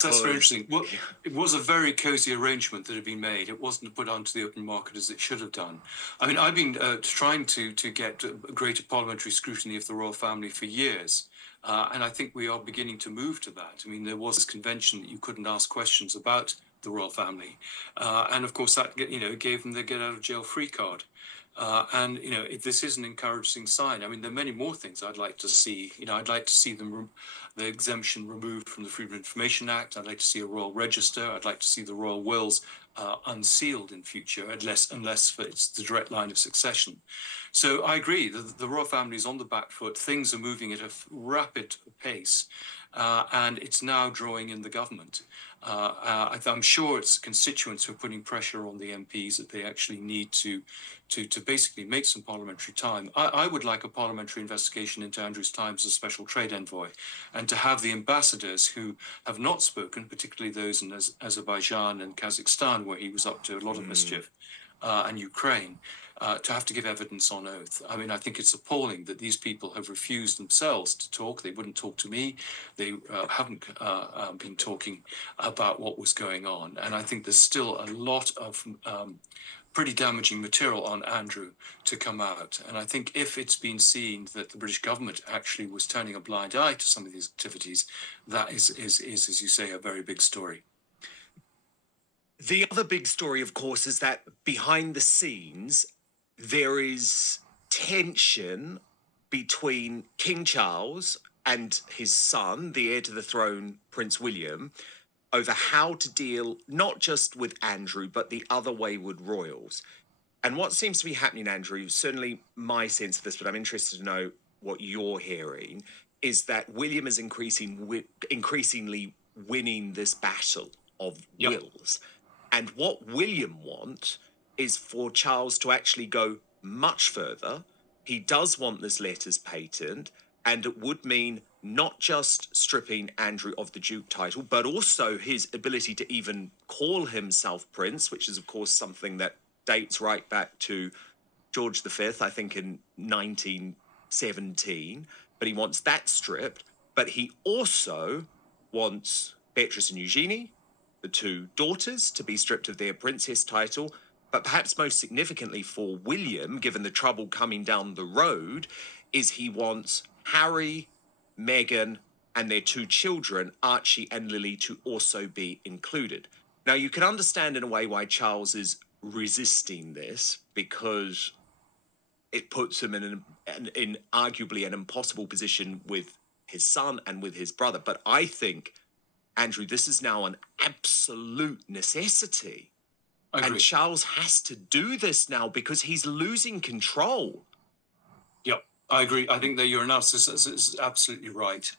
That's very interesting. Well, it was a very cozy arrangement that had been made. It wasn't put onto the open market as it should have done. I mean, I've been trying to get greater parliamentary scrutiny of the royal family for years. And I think we are beginning to move to that. I mean, there was this convention that you couldn't ask questions about the royal family. And of course, that gave them the get out of jail free card. And this is an encouraging sign. I mean, there are many more things I'd like to see. I'd like to see the exemption removed from the Freedom of Information Act. I'd like to see a royal register. I'd like to see the royal wills unsealed in future, unless it's the direct line of succession. So I agree. The royal family is on the back foot. Things are moving at a rapid pace, and it's now drawing in the government. I'm sure it's constituents who are putting pressure on the MPs that they actually need to basically make some parliamentary time. I would like a parliamentary investigation into Andrew's time as a special trade envoy, and to have the ambassadors who have not spoken, particularly those in Azerbaijan and Kazakhstan, where he was up to a lot of mischief, and Ukraine, to have to give evidence on oath. I mean, I think it's appalling that these people have refused themselves to talk. They wouldn't talk to me. They haven't been talking about what was going on. And I think there's still a lot of pretty damaging material on Andrew to come out. And I think if it's been seen that the British government actually was turning a blind eye to some of these activities, that is as you say, a very big story. The other big story, of course, is that behind the scenes, there is tension between King Charles and his son, the heir to the throne, Prince William, over how to deal not just with Andrew, but the other wayward royals. And what seems to be happening, Andrew, certainly my sense of this, but I'm interested to know what you're hearing, is that William is increasingly winning this battle of wills. And what William wants is for Charles to actually go much further. He does want this letters patent, and it would mean not just stripping Andrew of the Duke title, but also his ability to even call himself Prince, which is, of course, something that dates right back to George V, I think in 1917. But he wants that stripped. But he also wants Beatrice and Eugenie, the two daughters, to be stripped of their princess title. But perhaps most significantly for William, given the trouble coming down the road, is he wants Harry, Meghan, and their two children, Archie and Lily, to also be included. Now, you can understand in a way why Charles is resisting this, because it puts him in arguably an impossible position with his son and with his brother. But I think, Andrew, this is now an absolute necessity. And Charles has to do this now because he's losing control. Yep, I agree. I think that your analysis is absolutely right.